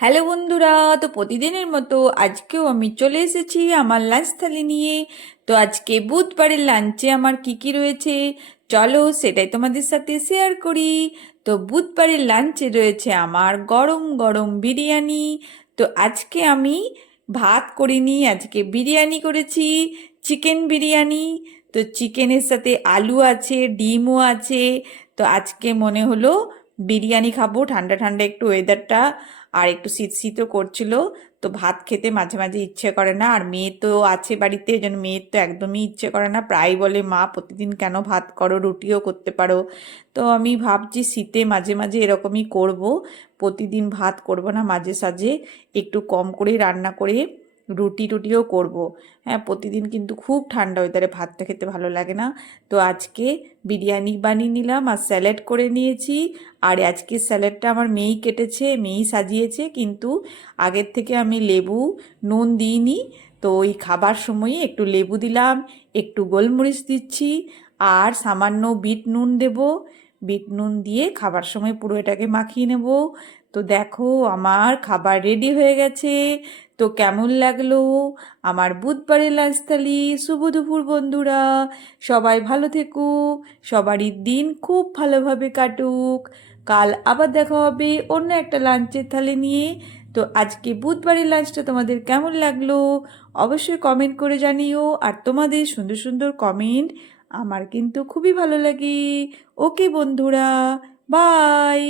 Hello বন্ধুরা, তো প্রতিদিনের মতো আজকেও আমি চলে এসেছি আমার লাঞ্চ থালি নিয়ে। তো আজকে বুধবারের লাঞ্চে আমার কি কি রয়েছে চলো সেটাই তোমাদের সাথে শেয়ার করি। তো বুধবারের লাঞ্চে রয়েছে আমার গরম গরম বিরিয়ানি। তো আজকে আমি ভাত করিনি, আজকে বিরিয়ানি করেছি, চিকেন বিরিয়ানি। তো চিকেনের সাথে আলু আছে, ডিমও আছে। তো আজকে মনে হলো বিরিয়ানি খাবো, ঠান্ডা ঠান্ডা একটু ওয়েদারটা, আর একটু শীত শীতও করছিল। তো ভাত খেতে মাঝে মাঝে ইচ্ছে করে না, আর মেয়ে তো আছে বাড়িতে, এই জন্য মেয়ের তো একদমই ইচ্ছে করে না, প্রায় বলে মা প্রতিদিন কেন ভাত করো, রুটিও করতে পারো। তো আমি ভাবছি শীতে মাঝে মাঝে এরকমই করব, প্রতিদিন ভাত করব না, মাঝে সাঝে একটু কম করেই রান্না করে রুটি টুটিও করব। হ্যাঁ, প্রতিদিন কিন্তু খুব ঠান্ডা ওয়েদারে ভাতটা খেতে ভালো লাগে না। তো আজকে বিরিয়ানি বানিয়ে নিলাম আর স্যালাড করে নিয়েছি। আর আজকে স্যালাডটা আমার মেয়েই কেটেছে, মেয়েই সাজিয়েছে, কিন্তু আগের থেকে আমি লেবু নুন দিইনি। তো ওই খাবার সময়ে একটু লেবু দিলাম, একটু গোলমরিচ দিচ্ছি, আর সামান্য বিট নুন দেব। বিট নুন দিয়ে খাবার সময় পুরো এটাকে মাখিয়ে নেব। তো দেখো আমার খাবার রেডি হয়ে গেছে। তো কেমন লাগলো আমার বুধবারের লাঞ্চ থালি? শুভ দুপুর বন্ধুরা, সবাই ভালো থেকো, সবারই দিন খুব ভালোভাবে কাটুক। কাল আবার দেখা হবে অন্য একটা লাঞ্চের থালি নিয়ে। তো আজকে বুধবারের লাঞ্চটা তোমাদের কেমন লাগলো অবশ্যই কমেন্ট করে জানিও, আর তোমাদের সুন্দর সুন্দর কমেন্ট আমার কিন্তু খুবই ভালো লাগে। ওকে বন্ধুরা, বাই।